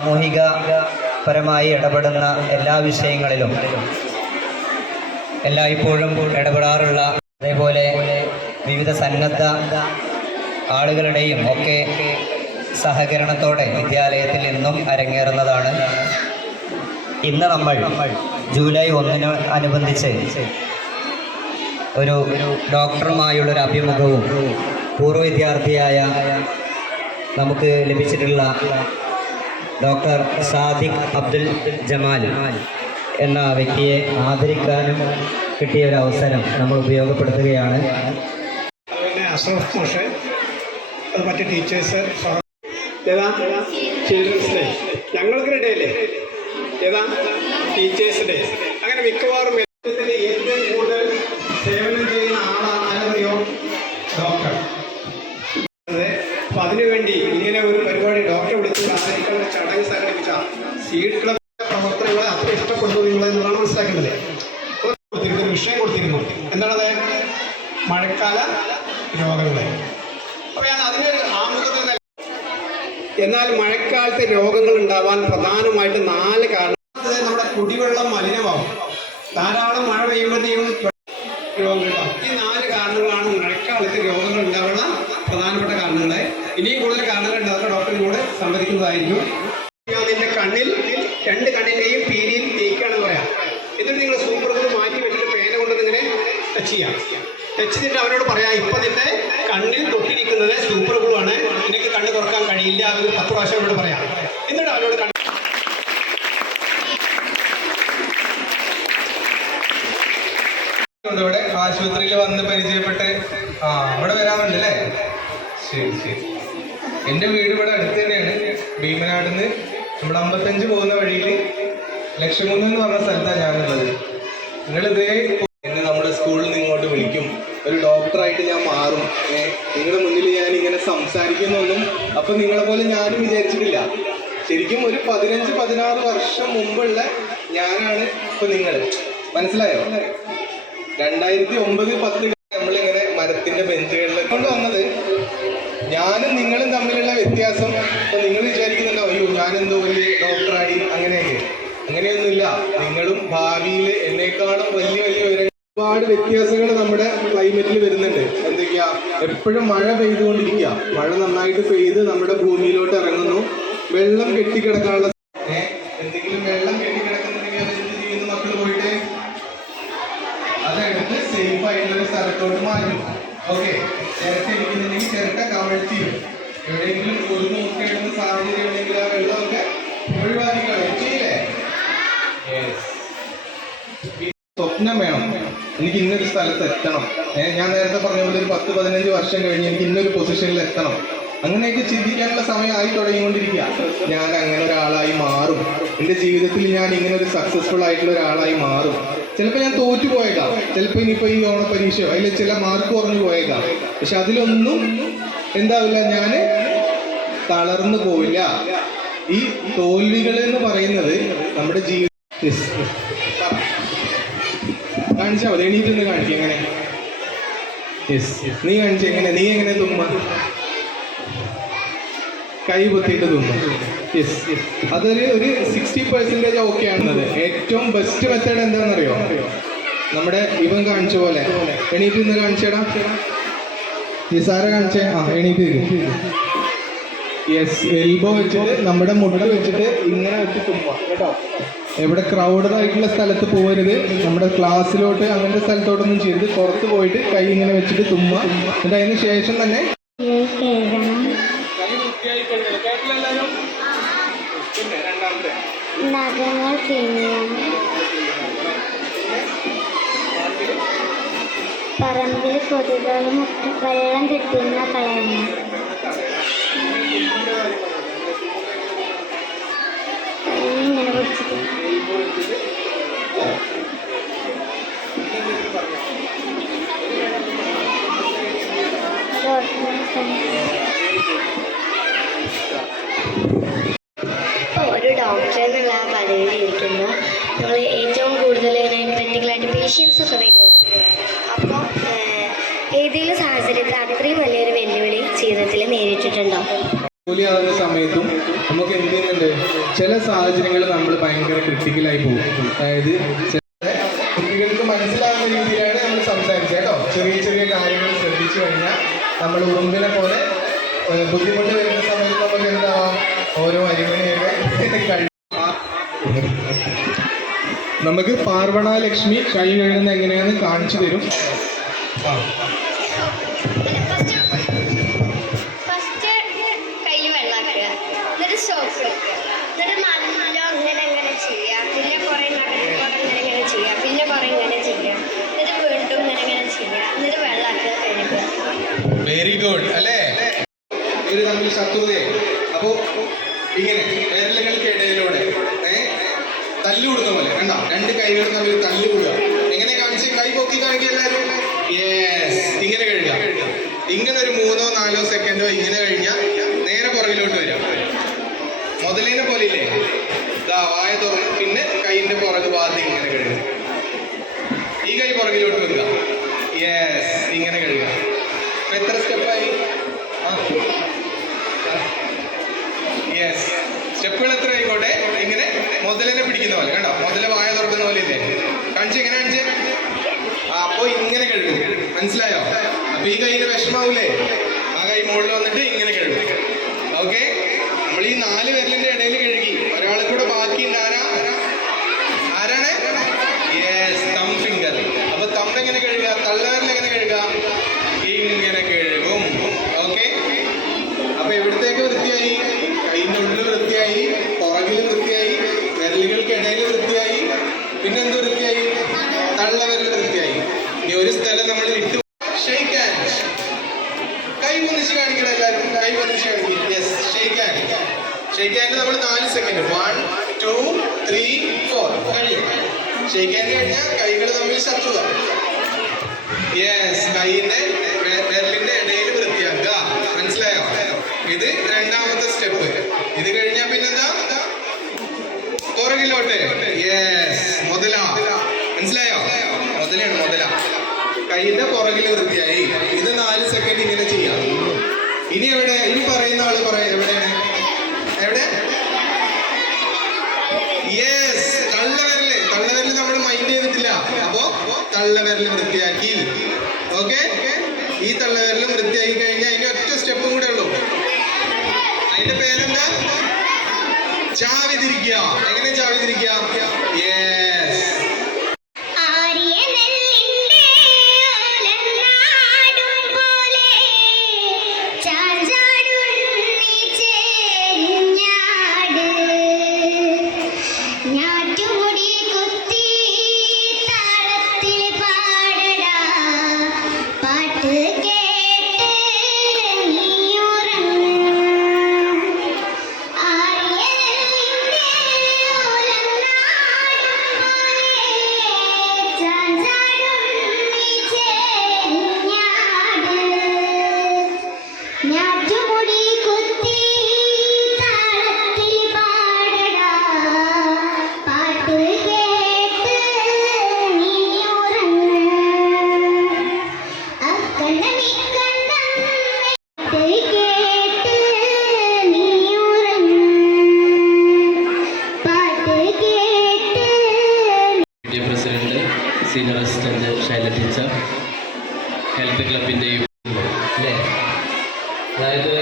സാമൂഹികപരമായി ഇടപെടുന്ന എല്ലാ വിഷയങ്ങളിലും എല്ലായ്പ്പോഴും ഇടപെടാറുള്ള, അതേപോലെ വിവിധ സന്നദ്ധ ആളുകളുടെയും ഒക്കെ സഹകരണത്തോടെ വിദ്യാലയത്തിൽ നിന്നും അരങ്ങേറുന്നതാണ്. ഇന്ന് നമ്മൾ ജൂലൈ 1 അനുബന്ധിച്ച് ഒരു ഡോക്ടറുമായുള്ളൊരു അഭിമുഖവും പൂർവ്വ വിദ്യാർത്ഥിയായ നമുക്ക് ലഭിച്ചിട്ടുള്ള ഡോക്ടർ സാദിഖ് അബ്ദുൽ ജമാൽ എന്ന വ്യക്തിയെ ആദരിക്കാനും കിട്ടിയ ഒരു അവസരം നമ്മൾ ഉപയോഗപ്പെടുത്തുകയാണ്. അതുപോലെ അഷ്റഫ് മാഷ്, അത് മറ്റ് ടീച്ചേഴ്സ്, ഏതാ ചിൽഡ്രൻസ് ഡേ ഞങ്ങൾക്ക് ഇടയില്ലേ, ഏതാ ടീച്ചേഴ്സ് ഡേ. അങ്ങനെ മിക്കവാറും ഏറ്റവും കൂടുതൽ സേവനം ചെയ്യുന്ന ആളാണ് ആരറിയോ? ഡോക്ടർ. അപ്പം അതിനുവേണ്ടി ഇങ്ങനെ ഒരു പരിപാടി ഡോക്ടറെ വിളിച്ച് ആദരിക്കുന്ന ചടങ്ങ് സംഘടിപ്പിച്ച സീഡ് ക്ലബ് പ്രവർത്തനങ്ങളെ അത്ര ഇഷ്ടപ്പെട്ടു നിങ്ങളെന്നാണ് മനസ്സിലാക്കേണ്ടത്. കൊടുത്തിരുന്നു, വിഷയം കൊടുത്തിരുന്നു. എന്താണത്? മഴക്കാല രോഗങ്ങൾ. അപ്പോൾ ഞാൻ അതിന് ആമുഖത്തിൽ എന്നാൽ മഴക്കാലത്തെ രോഗങ്ങൾ ഉണ്ടാവാൻ പ്രധാനമായിട്ട് 4 കാരണം. നമ്മുടെ കുടിവെള്ളം മലിനമാകും, ധാരാളം മഴ പെയ്യുമ്പോഴത്തേക്കും രോഗങ്ങൾ ഉണ്ടാവും. ഈ 4 കാരണങ്ങളാണ് മഴക്കാലത്ത് രോഗങ്ങൾ ഉണ്ടാവുന്ന പ്രധാനപ്പെട്ട കാരണങ്ങൾ. ഇനിയും കൂടുതൽ കാരണങ്ങൾ ഉണ്ടാകുന്ന ഡോക്ടറിനോട് സംവദിക്കുന്നതായിരിക്കും. അതിൻ്റെ കണ്ണിൽ 2 കണ്ണിൻ്റെയും പീലിയിൽ തേക്കുകയാണെന്ന് പറയാം. എന്നിട്ട് നിങ്ങൾ സൂപ്പർ ഗ്ലൂ മാറ്റി വെച്ചിട്ട് പേന കൊണ്ട് ഇങ്ങനെ ടച്ച് ചെയ്യാം. ടച്ച് ചെയ്തിട്ട് അവനോട് പറയാം, ഇപ്പം നിന്റെ കണ്ണിൽ തൊട്ടിരിക്കുന്നത് സൂപ്പർ ഗ്ലൂ ആണ്, നിനക്ക് കണ്ണ് തുറക്കാൻ കഴിയില്ല. അവർ 10 പ്രാവശ്യം അവനോട് പറയാം. എന്നിട്ട് അവനോട് ഇവിടെ ആശുപത്രിയിൽ വന്ന് പരിചയപ്പെട്ട് ഇവിടെ വരാറുണ്ട് അല്ലേ? ശരി ശരി. എൻ്റെ വീട് ഇവിടെ അടുത്ത് തന്നെയാണ്. ഭീമനാടിന്ന് നമ്മുടെ 55 പോകുന്ന വഴിയിൽ ലക്ഷംകുന്ന് എന്ന് പറഞ്ഞ സ്ഥലത്താണ് ഞാനുള്ളത്. നിങ്ങളിതേ എന്നെ നമ്മുടെ സ്കൂളിൽ നിന്ന് ഇങ്ങോട്ട് വിളിക്കും, ഒരു ഡോക്ടറായിട്ട് ഞാൻ മാറും, നിങ്ങളുടെ മുന്നിൽ ഞാൻ ഇങ്ങനെ സംസാരിക്കുന്നൊന്നും അപ്പം നിങ്ങളെ പോലെ ഞാനും വിചാരിച്ചിട്ടില്ല. ശരിക്കും ഒരു 15-16 വർഷം മുമ്പുള്ള ഞാനാണ് ഇപ്പൊ നിങ്ങൾ. മനസ്സിലായോ? 2009-10 നമ്മളിങ്ങനെ മരത്തിന്റെ ബെഞ്ചുകളിൽ കൊണ്ട് വന്നത്. ഞാനും നിങ്ങളും തമ്മിലുള്ള വ്യത്യാസം ഇപ്പൊ നിങ്ങൾ വിചാരിക്കുന്നുണ്ടോ, അയ്യോ ഞാനെന്തോ വലിയ ഡോക്ടറായി അങ്ങനെയൊക്കെ. അങ്ങനെയൊന്നുമില്ല. നിങ്ങളും ഭാവിയിൽ എന്നേക്കാളും വലിയ ഒരുപാട് വ്യത്യാസങ്ങൾ നമ്മുടെ ക്ലൈമറ്റിൽ വരുന്നുണ്ട്. എന്തൊക്കെയാ? എപ്പോഴും മഴ പെയ്തുകൊണ്ടിരിക്കുക. മഴ നന്നായിട്ട് പെയ്ത് നമ്മുടെ ഭൂമിയിലോട്ട് ഇറങ്ങുന്നു. വെള്ളം കെട്ടിക്കിടക്കാനുള്ള എന്തെങ്കിലും വെള്ളം കെട്ടിക്കിടക്കുന്നുണ്ടെങ്കിൽ അത് എന്ത് ചെയ്യുന്നു? മക്കൾ പോയിട്ട് അതെടുത്ത് സേഫ് ആയിട്ടുള്ള സ്ഥലത്തോട്ട് മാറ്റും. ഓക്കെ, ചിരട്ട ഇരിക്കുന്നുണ്ടെങ്കിൽ ചിരട്ട കമഴ്ത്തി എവിടെയെങ്കിലും ഒരു നോക്കിയെടുക്കുന്ന സാഹചര്യം ഉണ്ടെങ്കിൽ ആ വെള്ളമൊക്കെ ഒഴിവാക്കി കളയും. ചെയ്യില്ലേ? സ്വപ്നം വേണം, എനിക്ക് ഇന്നൊരു സ്ഥലത്ത് എത്തണം. ഞാൻ നേരത്തെ പറഞ്ഞ പോലെ ഒരു 10-15 വർഷം കഴിഞ്ഞ് എനിക്ക് ഇന്നൊരു പൊസിഷനിൽ എത്തണം. അങ്ങനെയൊക്കെ ചിന്തിക്കാനുള്ള സമയമായി തുടങ്ങിക്കൊണ്ടിരിക്കുക. ഞാൻ അങ്ങനെ ഒരാളായി മാറും. എൻ്റെ ജീവിതത്തിൽ ഞാൻ ഇങ്ങനെ ഒരു സക്സസ്ഫുൾ ആയിട്ടുള്ള ഒരാളായി മാറും. ചിലപ്പോൾ ഞാൻ തോറ്റു പോയേക്കാം, ചിലപ്പോൾ ഇനിയിപ്പോൾ ഈ ഓണപരീക്ഷയോ അതിൽ ചില മാർക്ക് കുറഞ്ഞു പോയേക്കാം. പക്ഷെ അതിലൊന്നും എന്താവില്ല, ഞാൻ തളർന്നു പോവില്ല. ഈ തോൽവികൾ എന്ന് പറയുന്നത് നമ്മുടെ ജീവിതം. കാണിച്ചാൽ മതി, എണീറ്റൊന്ന് കാണിക്കുക. എങ്ങനെ? നീ കാണിച്ച എങ്ങനെ? നീ എങ്ങനെ തുമ്മ? കൈ പൊത്തിയിട്ട് തുമ്മും. അതൊരു 60% ഓക്കെ ആണെന്നത്. ഏറ്റവും ബെസ്റ്റ് മെത്തേഡ് എന്താണെന്നറിയോ? നമ്മുടെ ഇവൻ കാണിച്ച പോലെ എണീറ്റ് നിന്ന് കാണിച്ചേടാ. നിസാര കാണിച്ചേ. എണീറ്റ്. യെസ്, എൽബോ വെച്ചിട്ട് നമ്മുടെ മുട്ട വെച്ചിട്ട് ഇങ്ങനെ വെച്ച് തുമ്മുക കേട്ടോ. എവിടെ ക്രൗഡഡ് ആയിട്ടുള്ള സ്ഥലത്ത് പോകരുത്. നമ്മുടെ ക്ലാസ്സിലോട്ട് അങ്ങനത്തെ സ്ഥലത്തോട്ടൊന്നും ചെയ്ത് പുറത്ത് പോയിട്ട് കൈ ഇങ്ങനെ വെച്ചിട്ട് തുമ്മുക. എന്നിട്ട് അതിന് ശേഷം തന്നെ നഖങ്ങൾ പറമ്പിൽ കൊതുകളും വെള്ളം കിട്ടുന്ന കളയണം. ഇങ്ങനെ പിടിച്ചിട്ട് ഒരു ഡോക്ടർ എന്നുള്ള പദവിയിൽ ഇരിക്കുമ്പോൾ നമ്മൾ ഏറ്റവും കൂടുതൽ ക്രിട്ടിക്കലായിട്ട് പേഷ്യൻസ് ഒക്കെ വരും. അപ്പോൾ ഏതെങ്കിലും സാഹചര്യത്തിൽ അത്രയും വലിയൊരു വെല്ലുവിളി ജീവിതത്തിൽ നേരിട്ടിട്ടുണ്ടോ? ജോലിയാവുന്ന സമയത്തും നമുക്ക് എന്ത് ചെയ്യുന്നുണ്ട്, ചില സാഹചര്യങ്ങളിൽ നമ്മൾ ഭയങ്കര ക്രിട്ടിക്കലായി പോകും. അതായത് കുട്ടികൾക്ക് മനസ്സിലാവുന്ന രീതിയിലാണ് നമ്മൾ സംസാരിച്ചത് കേട്ടോ. ചെറിയ ചെറിയ കാര്യങ്ങൾ ശ്രദ്ധിച്ചു കഴിഞ്ഞാൽ നമ്മൾ ഉറുമ്പിനെ പോലെ ബുദ്ധിമുട്ട് വരുന്ന സമയത്ത് നമുക്ക് എന്താവാം, ഓരോ അരിമണിയൊക്കെ കഴിയും. നമുക്ക് പാർവണ ലക്ഷ്മി കൈ കഴുകുന്ന എങ്ങനെയാണെന്ന് കാണിച്ചു തരും. ഫസ്റ്റ് കയ്യിൽ വെള്ളാക്കുക, എന്നിട്ട് സോപ്പ്, എന്നിട്ട് നല്ല ഇങ്ങനെ ചെയ്യുക, പിന്നെ കുറേ ഇങ്ങനെ ചെയ്യുക, പിന്നെ കുറേ ഇങ്ങനെ ചെയ്യുക, എന്നിട്ട് വീണ്ടും ഇങ്ങനെ ചെയ്യുക, എന്നിട്ട് വെള്ളാക്കുക, കഴുകുക. വെരി ഗുഡ് അല്ലേ? ഇവര് തമ്മിൽ ശത്രുതയെ അപ്പോ ഇങ്ങനെ വിരലുകൾക്കിടയിലൂടെ തല്ലുകൂടുന്ന പോലെ കണ്ട, രണ്ട് കൈകൾ തമ്മിൽ തല്ലുകൂടുക. എങ്ങനെ കാണിച്ച് കൈ പൊക്കി കാണിക്കുക എല്ലാവരും. യെസ്, ഇങ്ങനെ കഴുകുക. ഇങ്ങനെ ഒരു 3-4 സെക്കൻഡോ ഇങ്ങനെ കഴിഞ്ഞാൽ നേരെ പുറകിലോട്ട് വരാം. മുതലിനെ പോലെ ഇല്ലേ, ഇതാ വായ തുറന്ന് പിന്നെ കൈയിന്റെ പുറകു ഭാഗത്ത് ഇങ്ങനെ കഴുകുക. ഈ കൈ പുറകിലോട്ട് വെക്കുക. യെസ്, ഇങ്ങനെ കഴുകുക. അപ്പൊ എത്ര സ്റ്റെപ്പായി? യെസ്, സ്റ്റെപ്പുകൾ എത്ര ആയിക്കോട്ടെ. ഇങ്ങനെ മുതലിനെ പിടിക്കുന്ന പോലെ കണ്ടോ, മുതല വായ തുറക്കുന്ന പോലെ ഇല്ലേ, കാണിച്ച് ഇങ്ങനെ കാണിച്ച്. അപ്പൊ ഇങ്ങനെ കഴുകും, മനസ്സിലായോ? അപ്പൊ ഈ കൈക്ക് വിഷമാവൂലേ, ആ കൈ മുകളിൽ വന്നിട്ട് ഇങ്ങനെ കഴുകും. ഓക്കെ, നമ്മൾ ഈ 4 വിരലിന്റെ ഇടയിൽ കഴുകി. ഒരാൾ കൂടെ ബാക്കിയുണ്ട്. ആരാണ്? യെസ്, തം ഫിംഗർ. അപ്പൊ തം എങ്ങനെ കഴുകുക, തള്ളവിരൽ എങ്ങനെ കഴുകുക, ഇങ്ങനെ കഴുകും. ഓക്കെ, അപ്പൊ എവിടത്തേക്ക് വൃത്തിയായി? കൈൻ്റെ ഉള്ളിൽ വൃത്തിയായി, പുറകിൽ വൃത്തിയായി, വിരലുകൾക്ക് ഇടയിൽ വൃത്തിയായി, പിന്നെന്ത് വൃത്തിയായി? തള്ളവിരൽ വൃത്തിയായി. ഇനി ഒരു സ്ഥലം നമ്മൾ വിട്ടു. Shake hand. കൈ പൊന്നിച്ച് കാണിക്കണം എല്ലാവരും, കൈ പൊന്നിച്ച് കാണിക്കും. Yes, shake hand. Shake hand നമ്മൾ 4 സെക്കൻഡ് 1 2 3 4 കഴിയും. ഷെയ്ക്ക് ഹാൻഡ് കഴിഞ്ഞാൽ കൈകൾ തമ്മിൽ ശത്രുത. യെസ്, കൈയിന്റെ വിരലിന്റെ ഇടയിൽ വൃത്തിയാക്കുക. മനസ്സിലായോ? ഇത് രണ്ടാമത്തെ സ്റ്റെപ്പ്. ഇത് കഴിഞ്ഞാൽ പിന്നെന്താ? പുറകിലോട്ട്. യെസ്, മുതല. മനസ്സിലായോ? മുതലാണ്, മുതല. കൈയിന്റെ പുറകിൽ വൃത്തിയായി. ഇത് 4 സെക്കൻഡ് ഇങ്ങനെ ചെയ്യാം. ഇനി എവിടെ? ഇനി പറയുന്ന ആള് എവിടെയാണ്? എവിടെ? യെസ്, തള്ളവിരല്. തള്ളവിരല് നമ്മൾ മൈൻഡ് ചെയ്തിട്ടില്ല. അപ്പോ തള്ളവിരല് വൃത്തിയാക്കി. ഓക്കെ, ഈ തള്ളവിരലും വൃത്തിയാക്കി കഴിഞ്ഞാൽ ഇനി ഒറ്റ സ്റ്റെപ്പും കൂടെ ഉള്ളൂ. അതിന്റെ പേരെന്താ? ചാവി തിരിക്കുക. എങ്ങനെ ചാവി തിരിക്കുക? Yes, president, senior assistant Shaila teacher, health ക്ലബിൻ്റെയും അല്ലേ, അതായത്